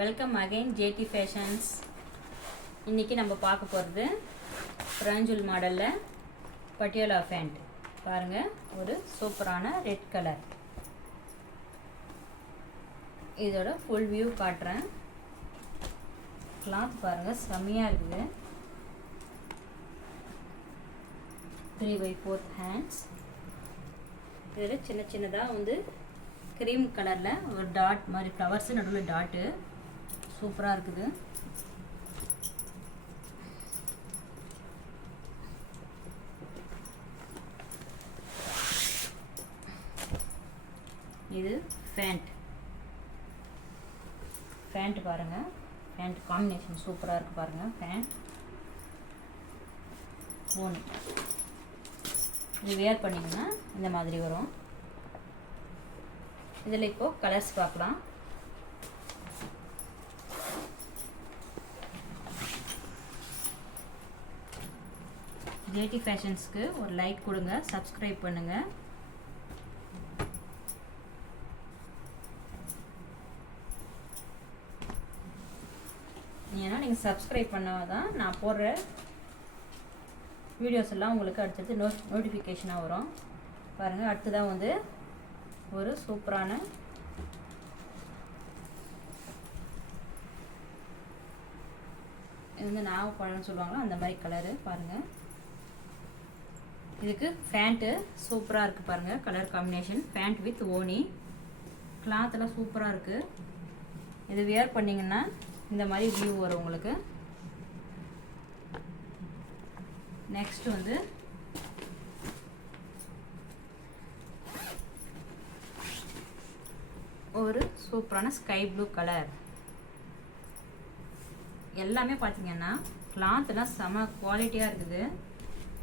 Welcome again JD fashions. இன்றைக்கி நம்ம பார்க்க போகிறது பிராஞ்சூல் மாடலில் பட்டியோலா ஃபேண்ட். பாருங்கள், ஒரு சூப்பரான ரெட் கலர். இதோட ஃபுல் வியூ காட்டுறேன். கிளாத் பாருங்கள், செம்மையாக இருக்குது. 3/4 ஹேண்ட்ஸ். இதில் சின்ன சின்னதாக வந்து க்ரீம் கலரில் ஒரு டாட் மாதிரி ஃப்ளவர்ஸு, நடுவில் டாட்டு சூப்பராக இருக்குது. இது ஃபேண்ட் பாருங்கள். ஃபேண்ட் காம்பினேஷன் சூப்பராக இருக்குது பாருங்கள். ஃபேண்ட் ஒன்று இது வேர் பண்ணிங்கன்னா இந்த மாதிரி வரும். இதில் இப்போது கலர்ஸ் பார்க்கலாம். ஜேடி ஃபேஷன்ஸ்க்கு ஒரு லைக் கொடுங்க, சப்ஸ்கிரைப் பண்ணுங்கள். ஏன்னா நீங்கள் சப்ஸ்கிரைப் பண்ணால் தான் நான் போடுற வீடியோஸ் எல்லாம் உங்களுக்கு அடுத்தது நோட்டிஃபிகேஷனாக வரும். பாருங்கள், அடுத்ததாக வந்து ஒரு சூப்பரான இது வந்து நாகப்பழம்னு சொல்லுவாங்களா அந்த மாதிரி கலரு பாருங்கள். இதுக்கு ஃபேண்ட்டு சூப்பராக இருக்குது பாருங்கள். கலர் காம்பினேஷன் ஃபேண்ட் வித் ஓனி. கிளாத்தெல்லாம் சூப்பராக இருக்குது. இது வியர் பண்ணிங்கன்னா இந்த மாதிரி வியூ வரும் உங்களுக்கு. நெக்ஸ்ட் வந்து ஒரு சூப்பரான ஸ்கை ப்ளூ கலர். எல்லாமே பார்த்தீங்கன்னா கிளாத்லாம் செம குவாலிட்டியாக இருக்குது.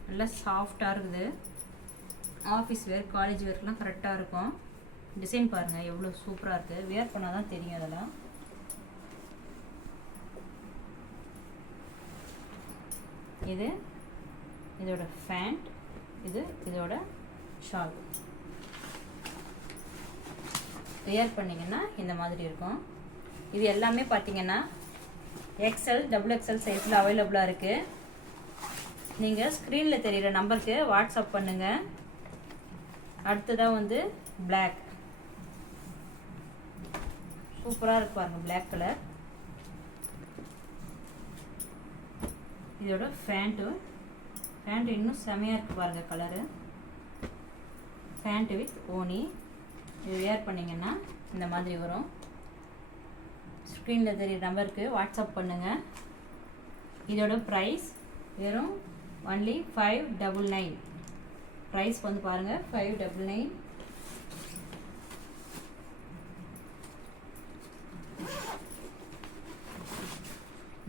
நல்லா சாஃப்டாக இருக்குது. ஆஃபீஸ் வேர், காலேஜ் வேர்க்கெலாம் கரெக்டாக இருக்கும். டிசைன் பாருங்கள் எவ்வளோ சூப்பராக இருக்குது. வேர் பண்ணால் தான் தெரியும் அதெல்லாம். இது இதோட ஃபேண்ட், இதோட ஷால். வேர் பண்ணிங்கன்னா இந்த மாதிரி இருக்கும். இது எல்லாமே பார்த்தீங்கன்னா XL, XXL சைஸில் அவைலபிளாக இருக்குது. நீங்கள் ஸ்க்ரீனில் தெரிகிற நம்பருக்கு வாட்ஸ்அப் பண்ணுங்கள். அடுத்ததாக வந்து பிளாக் சூப்பராக இருக்கு பாருங்கள். Black colour. இதோட ஃபேண்ட் இன்னும் செமையாக இருக்குது பாருங்கள் கலரு. Pant with ஓனி. இது வேர் பண்ணிங்கன்னா இந்த மாதிரி வரும். ஸ்க்ரீனில் தெரிகிற நம்பருக்கு வாட்ஸ்அப் பண்ணுங்கள். இதோட ப்ரைஸ் வெறும் ஒன்லி 599. ப்ரைஸ் வந்து பாருங்கள் 599.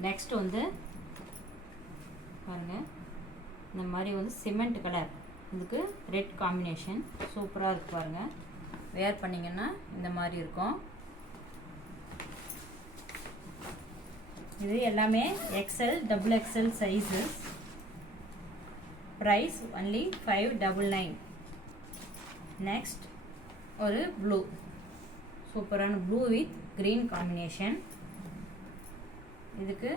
நெக்ஸ்ட் வந்து பாருங்கள், இந்த மாதிரி வந்து சிமெண்ட் கலர். இதுக்கு ரெட் காம்பினேஷன் சூப்பராக இருக்குது பாருங்கள். வேர் பண்ணிங்கன்னா இந்த மாதிரி இருக்கும். இது எல்லாமே XL, XXL sizes. Price only 599. Next ஒரு ப்ளூ, சூப்பரான ப்ளூ வித் க்ரீன் காம்பினேஷன். இதுக்கு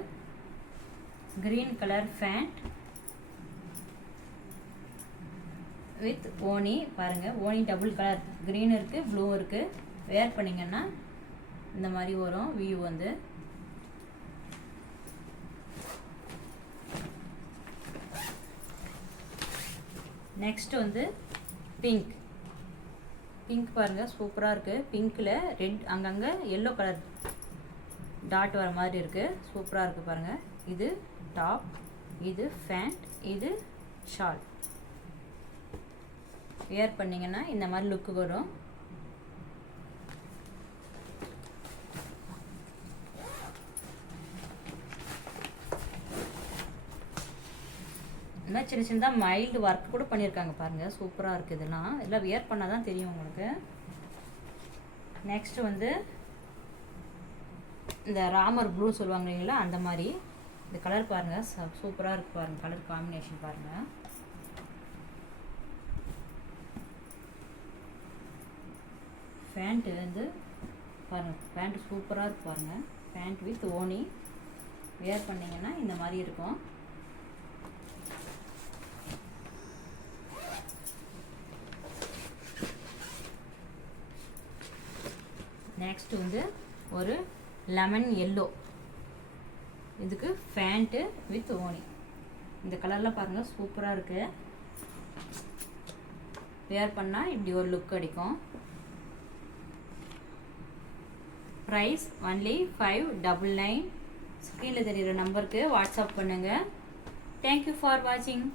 க்ரீன் கலர் ஃபேண்ட் வித் ஓனி. பாருங்கள், ஓனி டபுள் கலர், க்ரீன் இருக்குது, ப்ளூ இருக்குது. வேர் பண்ணிங்கன்னா இந்த மாதிரி வரும் வியூ வந்து. நெக்ஸ்ட் வந்து பிங்க் பாருங்கள், சூப்பராக இருக்குது. பிங்க்கில் ரெட், அங்கங்கே எல்லோ கலர் டாட் வர மாதிரி இருக்குது. சூப்பராக இருக்குது பாருங்கள். இது டாப், இது ஃபேண்ட், இது ஷால். வேர் பண்ணிங்கன்னா இந்த மாதிரி லுக்கு வரும். இன்னும் சின்ன சின்னதாக மைல்டு ஒர்க் கூட பண்ணியிருக்காங்க பாருங்கள். சூப்பராக இருக்குது. இதெல்லாம் வியர் பண்ணால் தான் தெரியும் உங்களுக்கு. நெக்ஸ்ட் வந்து இந்த ராமர் ப்ளூ சொல்லுவாங்க இல்லைங்களா, அந்த மாதிரி. இந்த கலர் பாருங்கள், சூப்பராக இருக்குது பாருங்கள். கலர் காம்பினேஷன் பாருங்கள். பேண்ட் வந்து பாருங்கள், பேண்ட் சூப்பராக இருக்கு பாருங்கள். பேண்ட் வித் ஓனி வேர் பண்ணிங்கன்னா இந்த மாதிரி இருக்கும். நெக்ஸ்ட் வந்து ஒரு லெமன் எல்லோ, இதுக்கு பேண்ட்டு வித் ஓனி. இந்த கலரில் பாருங்கள் சூப்பராக இருக்குது. வேர் பண்ணால் இப்படி ஒரு லுக் அடிக்கும். Price only 599. ஸ்க்ரீனில் தெரிகிற நம்பருக்கு வாட்ஸ்அப் பண்ணுங்கள். தேங்க்யூ ஃபார் வாட்சிங்.